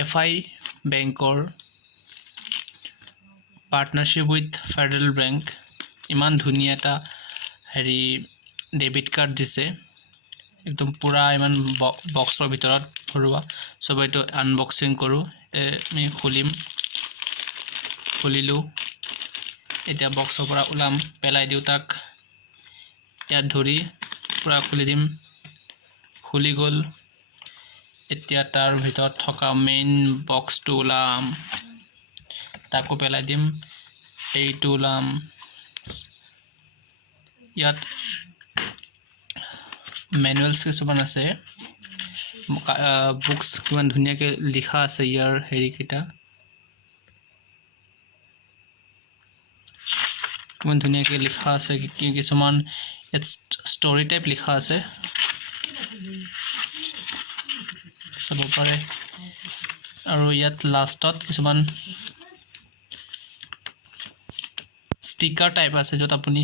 FI বেংকৰ partnership with federal bank ইমান ধুনীয়া এটা হেৰি ডেবিট কাৰ্ড দিছে একদম পুৰা ইমান বক্সৰ ভিতৰত ভৰোৱা সব এইটো আনবক্সিং কৰোঁ আমি খুলিলোঁ এতিয়া বক্সৰ পৰা ওলাম পেলাই দিওঁ তাক ইয়াত ধৰি পুৰা খুলি দিম খুলি গ'ল এতিয়া তাৰ ভিতৰত থকা মেইন বক্সটো ওলাম তাকো পেলাই দিম এইটো ওলাম ইয়াত মেনুৱেলছ কিছুমান আছে বুকস কিমান ধুনীয়াকৈ লিখা আছে ইয়াৰ হেৰি কিটা কিমান ধুনীয়াকৈ লিখা আছে কিছুমান ষ্টৰি টাইপ লিখা আছে চাব পাৰে আৰু ইয়াত লাষ্টত কিছুমান ষ্টিকাৰ টাইপ আছে য'ত আপুনি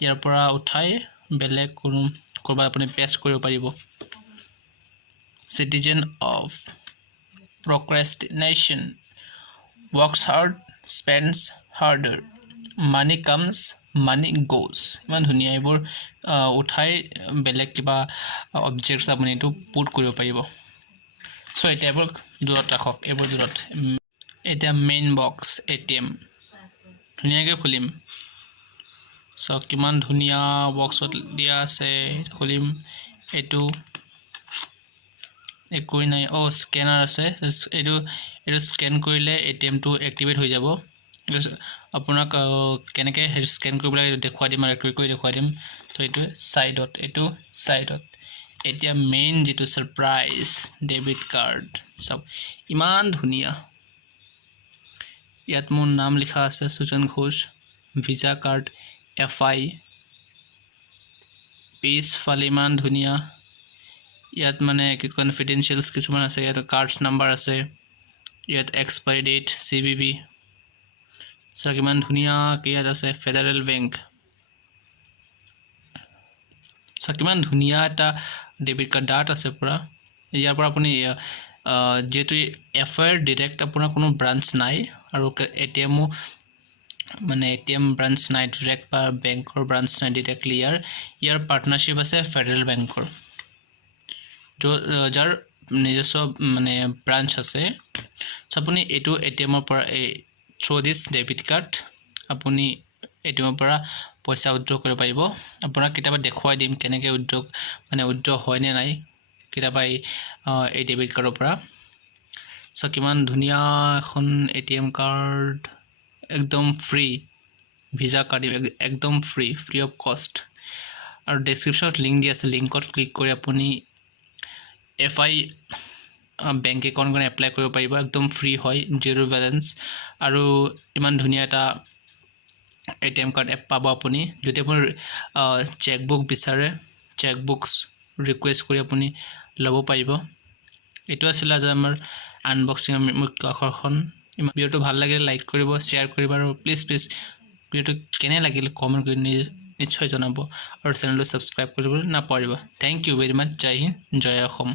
ইয়াৰ পৰা উঠাই বেলেগ কৰবাত আপুনি পেষ্ট কৰিব পাৰিব citizen of procrastination works hard spends harder money comes money goes ইমান ধুনীয়া এইবোৰ উঠাই বেলেগ কিবা অবজেক্টছ আপুনি এইটো পুট কৰিব পাৰিব সো এটা এইবোৰ দূৰত ৰাখক এইবোৰ দূৰত এটা মেইন বক্স ATM ধুনীয়াকৈ খুলিম সো কিমান ধুনীয়া বক্সত দিয়া আছে খুলিম এইটো একোই নাই স্ক্যানাৰ আছে এইটো স্ক্যান কৰিলে ATM টো এক্টিভেট হৈ যাব আপোনাক কেনেকৈ স্ক্যান কৰিব লাগে দেখুৱাই দিম আৰু এক্টিভেট কৰি দেখুৱাই দিম তো এইটো সাইডত এতিয়া মেইন যেটো সাৰপ্ৰাইজ ডেবিট কাৰ্ড সব ইমান ধুনীয়া ইয়াত মোৰ নাম লিখা আছে Sujan Ghosh visa card FI পিস ফালিমান ধুনীয়া ইয়াত মানে কি কনফিডেন্সিয়েলস কিছুমান আছে ইয়াত কাৰ্ডছ নাম্বাৰ আছে ইয়াত এক্সপায়াৰি ডেট CVV সো কিমান ধুনীয়া ইয়াত আছে ফেডাৰেল বেংক সো কিমান ধুনীয়া এটা ডেবিট কাৰ্ড ডাট আছে পুৰা ইয়াৰ পৰা আপুনি যেটো FI ডাইৰেক্ট আপোনাৰ কোনো ব্ৰাঞ্চ নাই আৰু ATM মানে ATM ব্ৰাঞ্চ নাই ডাইৰেক্ট বা বেংকৰ ব্ৰাঞ্চ নাই ডাইৰেক্টলি ইয়াৰ পাৰ্টনাৰশ্বিপ আছে ফেডাৰেল বেংকৰ যাৰ নিজস্ব মানে ব্ৰাঞ্চ আছে আপুনি এটো ATM ৰ পৰা থ্ৰু দিস ডেবিট কাৰ্ড আপুনি ATM ৰ পৰা পইচা উইথড্ৰ কৰিব পাৰিব আপোনাক কিতাবা দেখুৱাই দিম কেনেকৈ উইথড্ৰ হয় নে নাই কিতাবা এই ডেবিট কাৰ্ডৰ পৰা সো কিমান ধুনীয়া এখন ATM কাৰ্ড একদম ফ্ৰী ভিসা কাৰ্ড একদম ফ্ৰী অফ কষ্ট আৰু ডেসক্ৰিপচনত লিংক দি আছে লিংকত ক্লিক কৰি আপুনি FI বেংক একাউণ্ট এপ্লাই কৰিব পাৰিব একদম ফ্ৰী হয় জিৰো বেলেন্স আৰু ইমান ধুনীয়া এটা ATM কাৰ্ড পাব আপুনি যদি আপুনি চেকবুক বিচাৰে চেকবুকস ৰিকুৱেষ্ট কৰি আপুনি ল'ব পাৰিব এটো আছিল আজি আমাৰ আনবক্সিং মুখ্য আকৰ্ষণ ভিডিওটো ভাল লাগিলে লাইক কৰিব শেয়াৰ কৰিব আৰু প্লিজ ভিডিওটো কেনে লাগিল কমেন্ট কৰি নিশ্চয় জনাব আৰু চেনেলটো সাবস্ক্ৰাইব কৰিব নাপাহৰিব থ্যাংক ইউ ভেৰি মাচ জয় হিন্দ জয় অসম